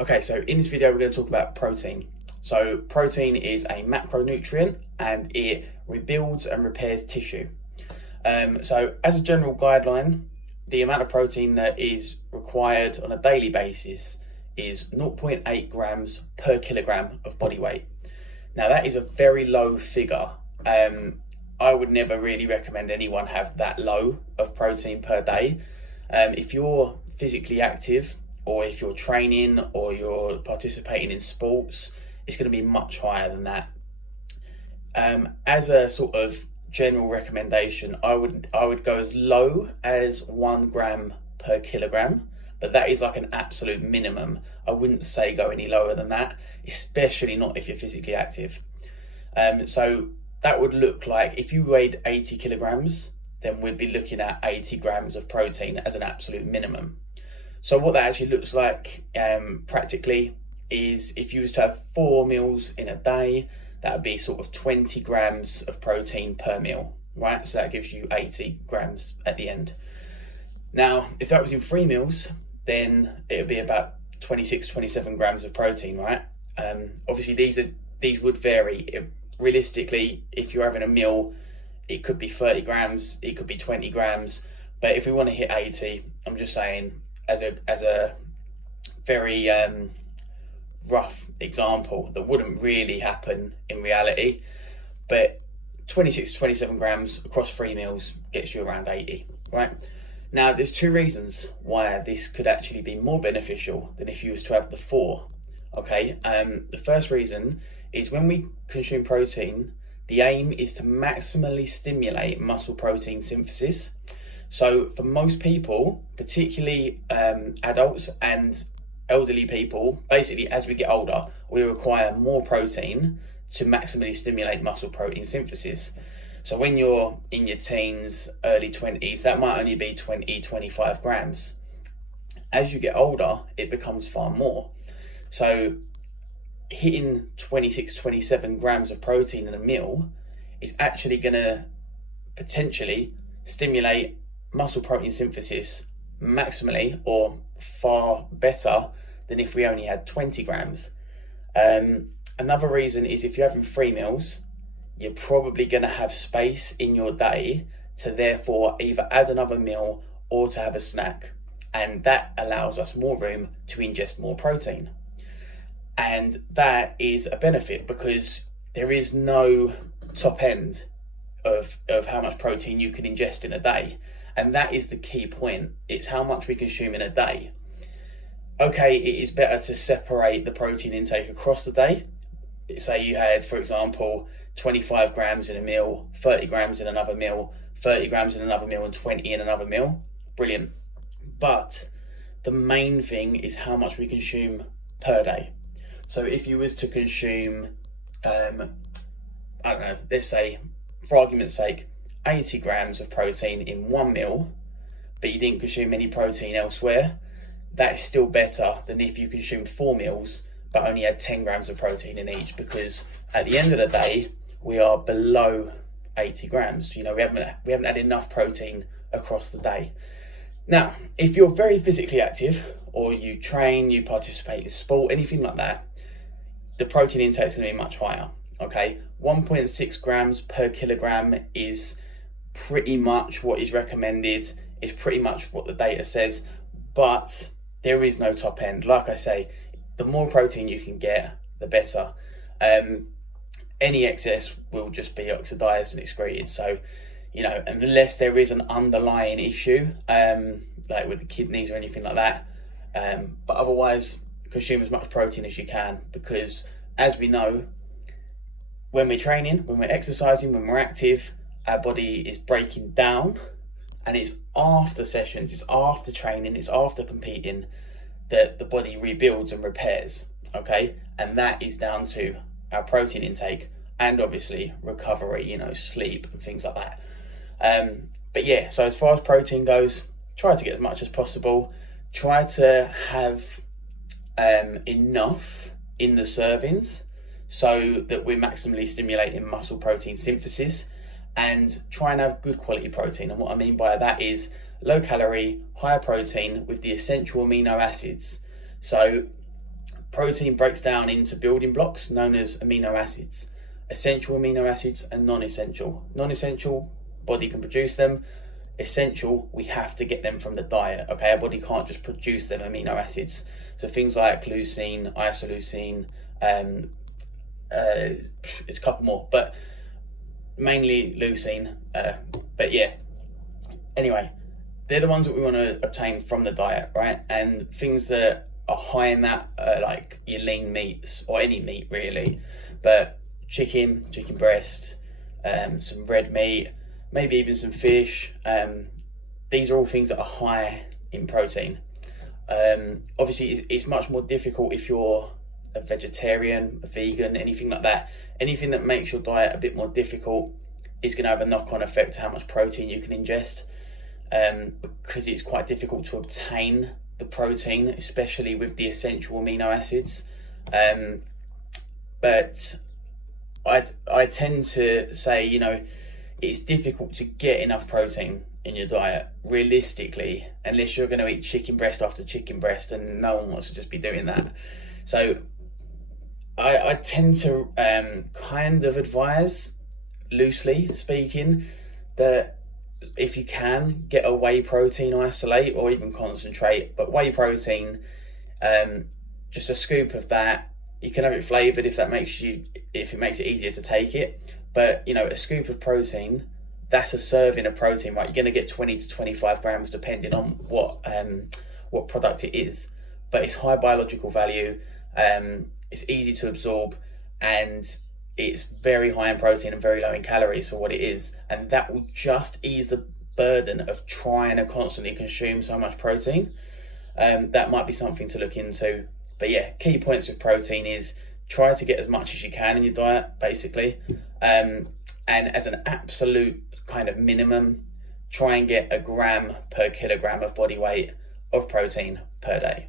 Okay, so in this video, we're going to talk about protein. So protein is a macronutrient and it rebuilds and repairs tissue. So as a general guideline, the amount of protein that is required on a daily basis is 0.8 grams per kilogram of body weight. Now that is a very low figure. I would never really recommend anyone have that low of protein per day. If you're physically active, or if you're training or you're participating in sports, it's going to be much higher than that. As a sort of general recommendation, I would go as low as 1 gram per kilogram, but that is like an absolute minimum. I wouldn't say go any lower than that, especially not if you're physically active. So that would look like if you weighed 80 kilograms, then we'd be looking at 80 grams of protein as an absolute minimum. So what that actually looks like practically is if you was to have 4 meals in a day, that would be sort of 20 grams of protein per meal, right? So that gives you 80 grams at the end. Now, if that was in 3 meals, then it would be about 26, 27 grams of protein, right? Obviously, these would vary. Realistically, if you're having a meal, it could be 30 grams, it could be 20 grams. But if we want to hit 80, I'm just saying, as a very rough example that wouldn't really happen in reality, but 26 to 27 grams across 3 meals gets you around 80, right? Now there's 2 reasons why this could actually be more beneficial than if you was to have the 4. Okay, the first reason is when we consume protein, the aim is to maximally stimulate muscle protein synthesis. So for most people, particularly adults and elderly people, basically as we get older, we require more protein to maximally stimulate muscle protein synthesis. So when you're in your teens, early 20s, that might only be 20, 25 grams. As you get older, it becomes far more. So hitting 26, 27 grams of protein in a meal is actually going to potentially stimulate muscle protein synthesis maximally or far better than if we only had 20 grams. Another reason is if you're having 3 meals, you're probably going to have space in your day to therefore either add another meal or to have a snack. And that allows us more room to ingest more protein. And that is a benefit because there is no top end of how much protein you can ingest in a day. And that is the key point. It's how much we consume in a day. Okay, it is better to separate the protein intake across the day. Say you had, for example, 25 grams in a meal, 30 grams in another meal, 30 grams in another meal, and 20 in another meal. Brilliant. But the main thing is how much we consume per day. So if you was to consume, I don't know, let's say, for argument's sake, 80 grams of protein in 1 meal, but you didn't consume any protein elsewhere, that is still better than if you consumed 4 meals, but only had 10 grams of protein in each, because at the end of the day, we are below 80 grams. You know, we haven't had enough protein across the day. Now, if you're very physically active, or you train, you participate in sport, anything like that, the protein intake is going to be much higher, okay? 1.6 grams per kilogram is pretty much what is recommended, is pretty much what the data says, but there is no top end. Like I say, the more protein you can get, the better. Any excess will just be oxidized and excreted. So, you know, unless there is an underlying issue, like with the kidneys or anything like that, but otherwise consume as much protein as you can, because as we know, when we're training, when we're exercising, when we're active, our body is breaking down, and it's after sessions, it's after training, it's after competing that the body rebuilds and repairs, okay? And that is down to our protein intake and obviously recovery, you know, sleep and things like that. But yeah, so as far as protein goes, try to get as much as possible. Try to have enough in the servings so that we're maximally stimulating muscle protein synthesis, and try and have good quality protein. And what I mean by that is low calorie, higher protein with the essential amino acids. So protein breaks down into building blocks known as amino acids. Essential amino acids and non-essential. Non-essential, body can produce them. Essential, we have to get them from the diet. Okay, our body can't just produce them amino acids. So things like leucine, isoleucine, it's a couple more, but mainly leucine. But yeah, anyway, they're the ones that we want to obtain from the diet, right? And things that are high in that are like your lean meats, or any meat really, but chicken breast, some red meat, maybe even some fish. These are all things that are high in protein. Obviously, it's much more difficult if you're a vegetarian, a vegan, anything like that. Anything that makes your diet a bit more difficult is going to have a knock-on effect to how much protein you can ingest, because it's quite difficult to obtain the protein, especially with the essential amino acids. But I tend to say, you know, it's difficult to get enough protein in your diet realistically, unless you're going to eat chicken breast after chicken breast, and no one wants to just be doing that. So I tend to kind of advise, loosely speaking, that if you can, get a whey protein isolate or even concentrate, but whey protein, just a scoop of that. You can have it flavored if it makes it easier to take it, but you know, a scoop of protein, that's a serving of protein, right? You're going to get 20 to 25 grams depending on what product it is, but it's high biological value. It's easy to absorb, and it's very high in protein and very low in calories for what it is, and that will just ease the burden of trying to constantly consume so much protein. That might be something to look into. But yeah, key points with protein is try to get as much as you can in your diet, basically, and as an absolute kind of minimum, try and get 1 gram per kilogram of body weight of protein per day.